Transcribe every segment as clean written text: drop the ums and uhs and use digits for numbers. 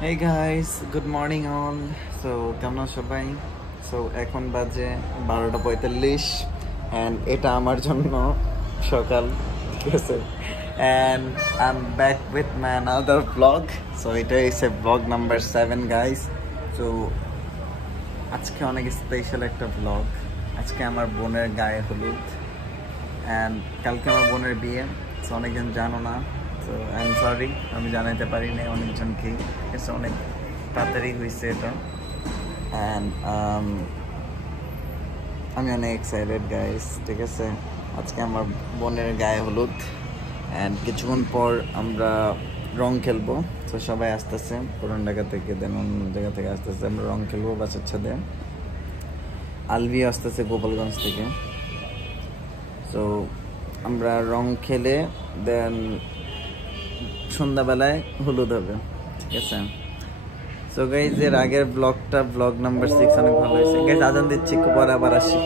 Hey guys, good morning all. So কেমন আছো সবাই? So এখন বাজে 12:45 and এটা আমার জন্য সকাল, ঠিক আছে? And I'm back with my another vlog. So এটা is a vlog number 7 guys. So আজকে অনেক স্পেশাল একটা vlog. আজকে আমার বোনের গায়ে হলুদ and কালকে আমার বোনের বিয়ে. So অনেকজন জানো না, তো আই এম সরি, আমি জানাইতে পারি না অনেকজনকেই। এটা অনেক তাড়াতাড়ি হয়েছে এটা অ্যান্ড আমি অনেক এক্সাইটেড গাইস, ঠিক আছে? আজকে আমার বোনের গায়ে হলুদ অ্যান্ড কিছুক্ষণ পর আমরা রং খেলবো। তো সবাই আসতেছে পুরান ঢাকা থেকে, দেন অন্য জায়গা থেকে আসতেছে, আমরা রং খেলবো বাচ্চার সাথে। আলভি আসতেছে গোপালগঞ্জ থেকে। তো আমরা রং খেলে দেন সন্ধ্যাবেলায় হলুদ হবে, ঠিক আছে? সো গাইজ এর আগের ব্লগ নাম্বার 6 অনেক ভালো হয়েছে গাইজ। আজান দিচ্ছি, একটু পরে আবার আসি।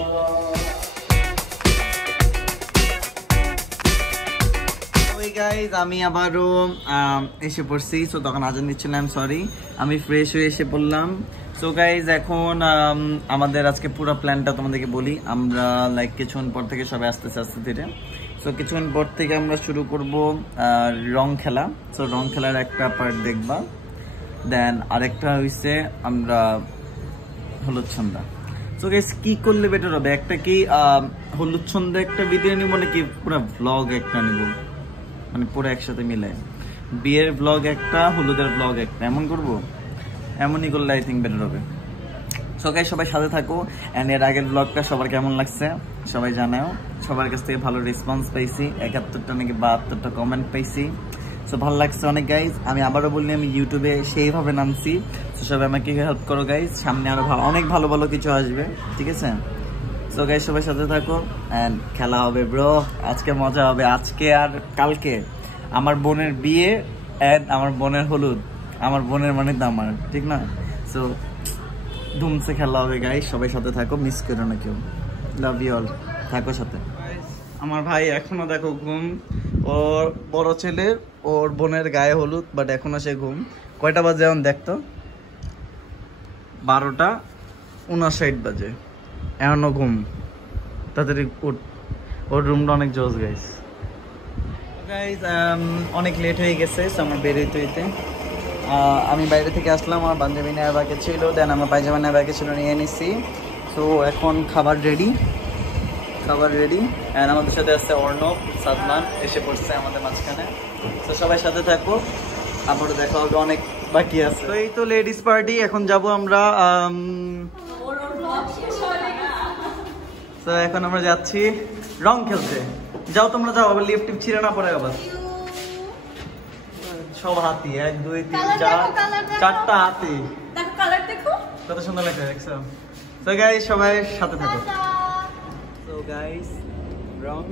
গাইজ আমি আবারও এসে পড়ছি। সো তখন আজান দিচ্ছিলাম, সরি, আমি ফ্রেশ হয়ে এসে পড়লাম। সো গাইজ এখন আমাদের আজকে পুরো প্ল্যানটা তোমাদেরকে বলি। আমরা লাইক কিছুক্ষণ পর থেকে সবাই আস্তে আস্তে ধীরে, সো কিছুক্ষণ পর থেকে আমরা শুরু করব রং খেলা। সো রং খেলার একটা পার্ট দেখবা, দেন আরেকটা হইছে আমরা হলুদ ছন্দা। সো গাইস কি করলে বেটার হবে? একটা কি হলুদ ছন্দা একটা ভিডিও নিব, নাকি পুরো ব্লগ একটা নিব, মানে পুরো একসাথে মিলে বিয়ের ব্লগ একটা, হলুদের ব্লগ একটা, এমন করব? এমনই করলে আই থিঙ্ক বেটার হবে। সো গাইস সবাই সাথে থাকো অ্যান্ড এর আগের ব্লগটা সবার কেমন লাগছে সবাই জানাও। সবার কাছ থেকে ভালো রেসপন্স পাইছি, 71টা নাকি 72টা কমেন্ট পাইছি। সো ভালো লাগছে অনেক গাইজ। আমি আবারও বললি আমি ইউটিউবে সেইভাবে নামছি। সো সবাই আমাকে হেল্প করো গাইজ, সামনে আরো অনেক ভালো ভালো কিছু আসবে, ঠিক আছে? সো গাইজ সবাই সাথে থাকো অ্যান্ড খেলা হবে ব্রো, আজকে মজা হবে। আজকে আর কালকে আমার বোনের বিয়ে অ্যান্ড আমার বোনের হলুদ। আমার বোনের মানে তো আমার, ঠিক না? সো ধুমসে খেলা হবে গাইজ, সবাই সাথে থাকো, মিস করো না কেউ। লাভ ইউ অল, থাকো সাথে। আমার ভাই এখনো দেখো ঘুম, ওর বড় ছেলের ওর বোনের গায়ে হলুদ, বাট এখনো সে ঘুম। কয়টা বাজে এখন দেখতো? 12:59 বাজে, এখনো ঘুম। তাড়াতাড়ি উঠ, ওর রুমটা অনেক জোস গাইস। গাইস অনেক লেট হয়ে গেছে আমার বেরোইতে হইতে। আমি বাইরে থেকে আসলাম, আমার পাঞ্জাবি নেওয়ার বাকি ছিল, দেন আমার পায়জামা নেওয়ার বাকি ছিল, নিয়ে নিছি। সো এখন খাবার রেডি অ্যান্ড আমাদের সাথে আসছে অর্ণব, সাদমান এসে পড়ছে আমাদের মাঝখানে। তো সবাই সাথে থাকো, আবারও দেখা হবে, অনেক বাকি আছে। তো এই তো লেডিস পার্টি, এখন যাব আমরা। তো এখন আমরা যাচ্ছি রং খেলতে। যাও তোমরা যাও, আবার লিফট ছিঁড়ে না পড়ে আবার। সব হাতি, 1 2 3 4 4টা হাতি, কত সুন্দর লাগছে, দেখছো? তো গাইস সবাই সাথে থাকো। সো গাইস রং,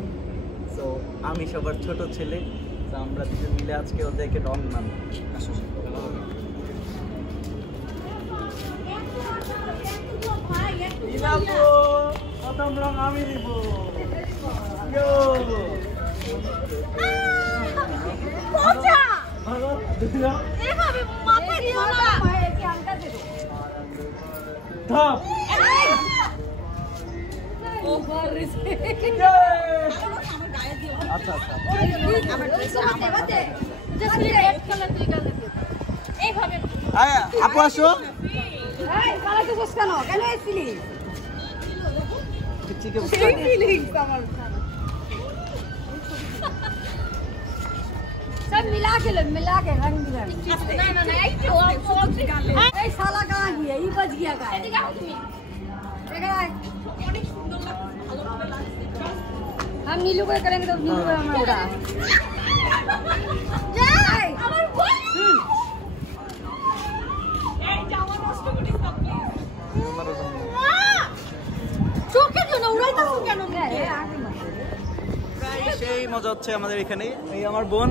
সো আমি সবার ছোট ছেলে, তো আমরা দুজন মিলে আজকে ওদেরকে রং নাম প্রথম রং আমি দিব। আচ্ছা আচ্ছা আপু আসো। सब मिला के रंग बिरंग। साला कहाँ गया? ये बच गया का? हम नीलू को करेंगे तो नीलू को हमें उड़ा। সেই মজা হচ্ছে আমাদের এখানে। এই আমার বোন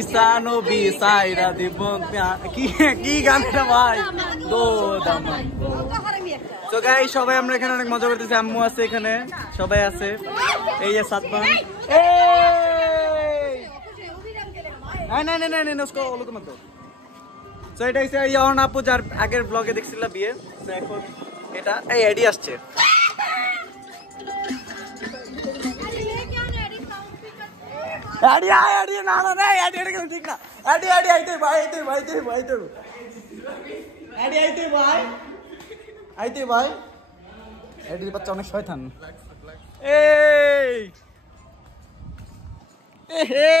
ইসানবি সাইরা দিব, কি গানটা ভাই, দো দামান। তো গাইস সবাই আমরা এখানে অনেক মজা করতেছি, আম্মু আছে এখানে, সবাই আছে। এই যে সাতবান, এই না না না না না उसको लोग मत दो। সো এটা হচ্ছে ইয়ান আপু যার আগের ব্লগে দেখছিলা বিয়ে। সো এখন এটা এই এডি আসছে। এডি আয় এডি না না না এডি এটা ঠিক না। এডি এডি আইতে ভাই আইতে ভাই আইতে ভাই আইতে এডি আইতে ভাই আইতে ভাই। এডির বাচ্চা অনেক শয়তান। এই এ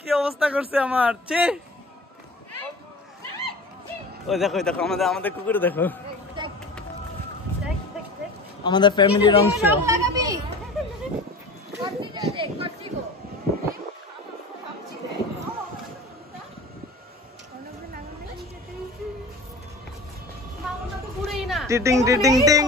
কি অবস্থা করছে আমার চে। ওই দেখো দেখো আমাদের কুকুর দেখো, আমাদের ফ্যামিলির অংশ। টিটিং টিটিং টিং।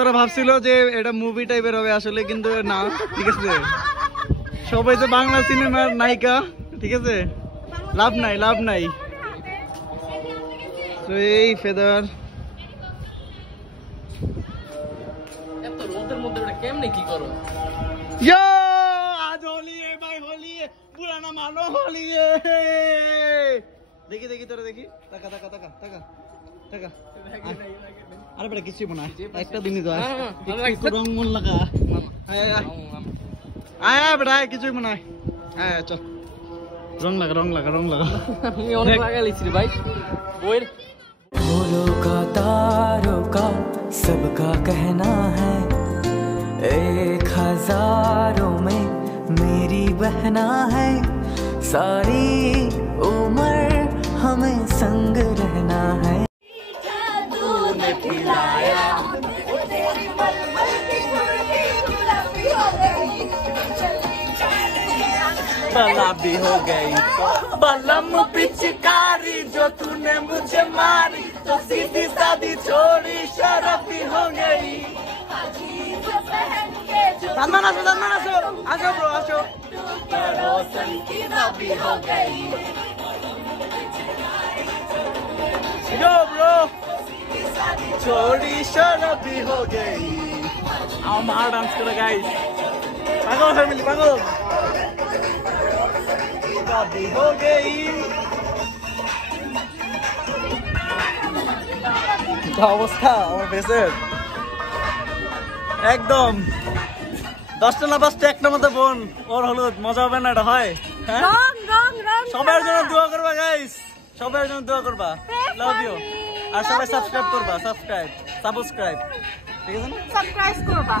ওরা ভাবছিল যে এটা মুভি টাইপের হবে আসলে, কিন্তু না। ঠিক আছে, সবাই তো বাংলা সিনেমার নায়িকা। ঠিক আছে, লাভ নাই লাভ নাই। এই ফেদার কেমনে কি করো। আজ হোলি ভাই, হোলি পুরানা মানো হোলি। দেখি দেখি তোরা দেখি, টাকা টাকা টাকা টাকা টাকা। আরে বেটা কিছুই মনে হয় একটা দিনই তো রং মন লাগা। আয় বেটা কিছুই মনে হয়। হ্যাঁ চল রং লাগা রং লাগা রং লাগা। আমি অনেক লাগা লিখছি ভাই বইয়ের। फूलों का तारों का सबका कहना है, एक हजारों में मेरी बहना है, सारी उम्र हमें संग रहना है। गुलाबी हो गई बलम पिचकारी जो तूने मुझे मारी, तो सीधी सादी छोड़ी शराबी हो गई। सलमान आसो आसो ब्रो आसो। रोशन की राबी हो गई। यो ब्रो छोड़ी शराबी हो गई। आओ मार डांस करो गाइस, भागो फैमिली भागो। शादी हो गई। অবস্থা আমার বেসের একদম 10টা না 5টা একটা মতো বোন। ওর হলুদ মজা হবে না এটা হয়। হ্যাঁ সবার জন্য দোয়া করবা গাইস, সবার জন্য দোয়া করবা। Love you. আর সবাই সাবস্ক্রাইব করবা, সাবস্ক্রাইব ঠিক আছে না? সাবস্ক্রাইব করবা।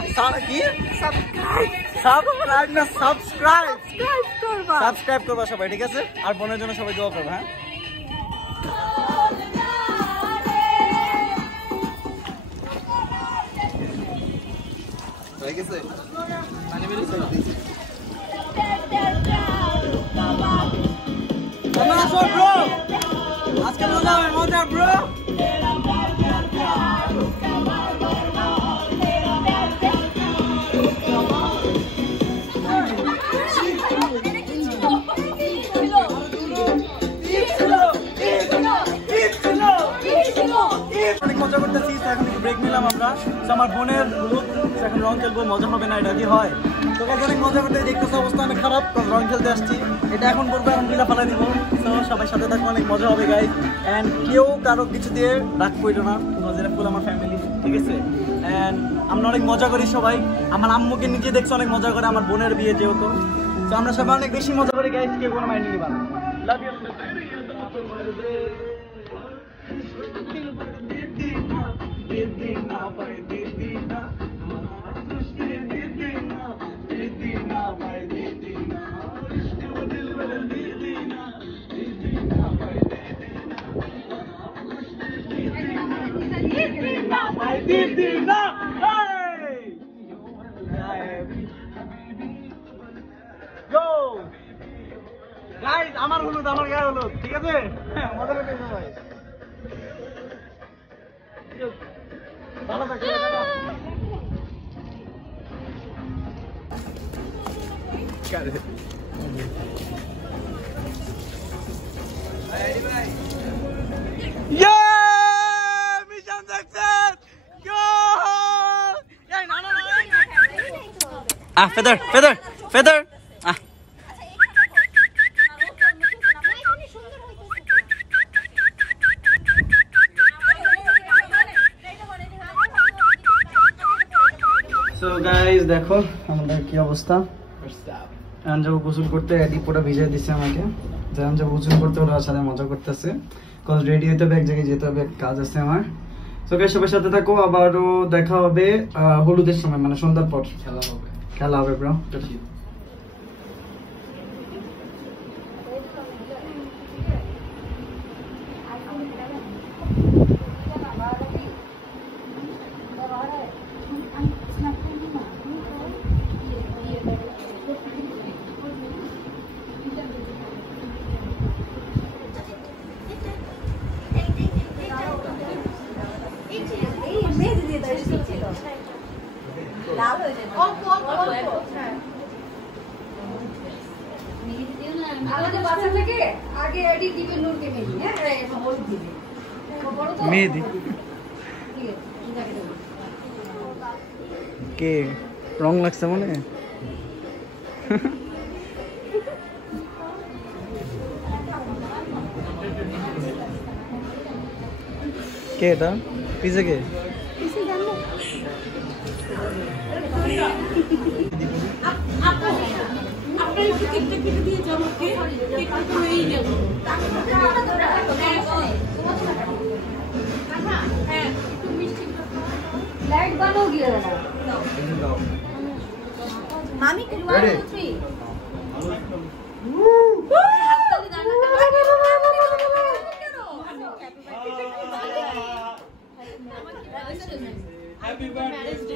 কি সাবস্ক্রাইব সাবস্ক্রাইব না সাবস্ক্রাইব করবা। সাবস্ক্রাইব করবা সবাই, ঠিক আছে? আর বোনের জন্য সবাই দোয়া করবা। হ্যাঁ হয়ে গেছে। ব্রো আজকে মজা হবে, মজা ব্রো। অনেক মজা করতেছি, এখন একটু ব্রেক নিলাম আমরা। আমার বোনের লুক, এখন রং খেলবো, মজা হবে না এটা কি হয়? তো অনেক মজা করতে দেখতেছে, অবস্থা অনেক খারাপ, রং খেলতে আসছি। এটা এখন বলবো এখন বিলা ফালাই দিব। তো সবাই সাথে থাকবো, অনেক মজা হবে গাইস। অ্যান্ড কেউ কারো কিছু দিয়ে রাগ করো না, নজরে ফুল আমার ফ্যামিলি, ঠিক আছে? অ্যান্ড আমরা অনেক মজা করি সবাই। আমার আম্মুকে নিজে দেখছো অনেক মজা করে, আমার বোনের বিয়ে যেহেতু। তো আমরা সবাই অনেক বেশি মজা করি গাইস, কেউ কোনো মাইন্ড নিবা না। Love you. আমার হলুদ, আমার গায়ে হলুদ, ঠিক আছে? মজা করতে সবাই ভালো থাকবে। Mission success. feather, feather, feather. So guys, দেখো আমাদের কি অবস্থা। আঞ্জু গোসল করতে রেডি, পুরো ভিজিয়ে দিছে আমাকে। যে আঞ্জু গোসল করতে ওর সাথে মজা করতেছে, কজ রেডি হইতে হবে, এক জায়গায় যেতে হবে, কাজ আছে আমার। তো গাইস সবার সাথে থাকো, আবারও দেখা হবে হলুদের সময়, মানে সন্ধ্যার পর খেলা হবে ব্রো। আমাদের বাচ্চা থেকে আগে এডি দিবে নূরকে মেহেদি, হ্যাঁ এখন হলুদ দিবে মেহেদি কে রং লাগছে মনে কে এটা পিছে কে लाइट बंद हो गया है मामी के 1 2 3 हैप्पी बर्थडे टू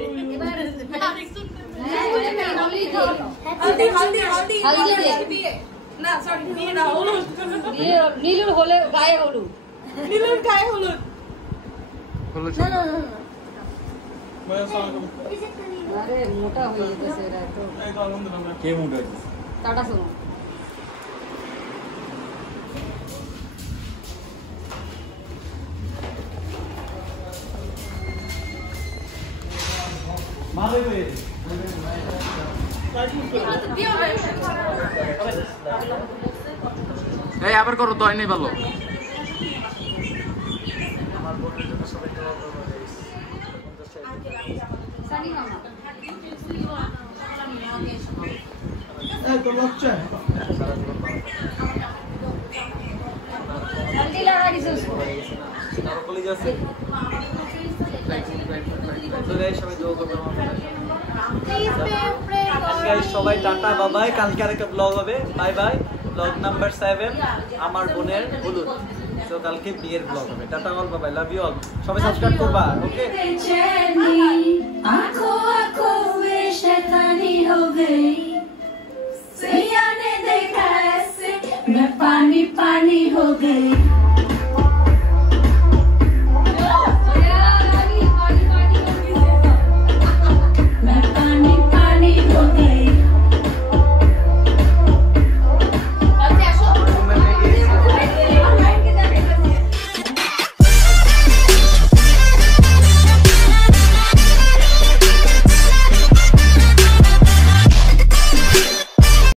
यू हल्दी हल्दी हल्दी हल्दी ना सॉरी ये ना हलुद ये নীলুর হলে গায়ে হলুদ নীলুর গায়ে হলুদ হলুদ না না अरे मोटा हो जैसे रहा तो के मोटा है टाटा सुनो मारे हुए এই আবার করো তো আইনি ভালো সানি মামা এই তো লচ্চা हल्दी लगा दी उसको আর কলেজ আছে তো গাইস সবাই দোয়া করবেন গাইস সবাই টাটা বাই বাই, কালকে আরেকটা ব্লগ হবে, বাই বাই। ব্লগ নাম্বার 7 আমার বোনের হলুদ, তো কালকে বিয়ের ব্লগ হবে। Tata all bye bye, love you all, সবাই সাবস্ক্রাইব করবা ওকে। आंखों आंखों में शैतानी हो गई, सैया ने देखा ऐसे मैं पानी पानी हो गई।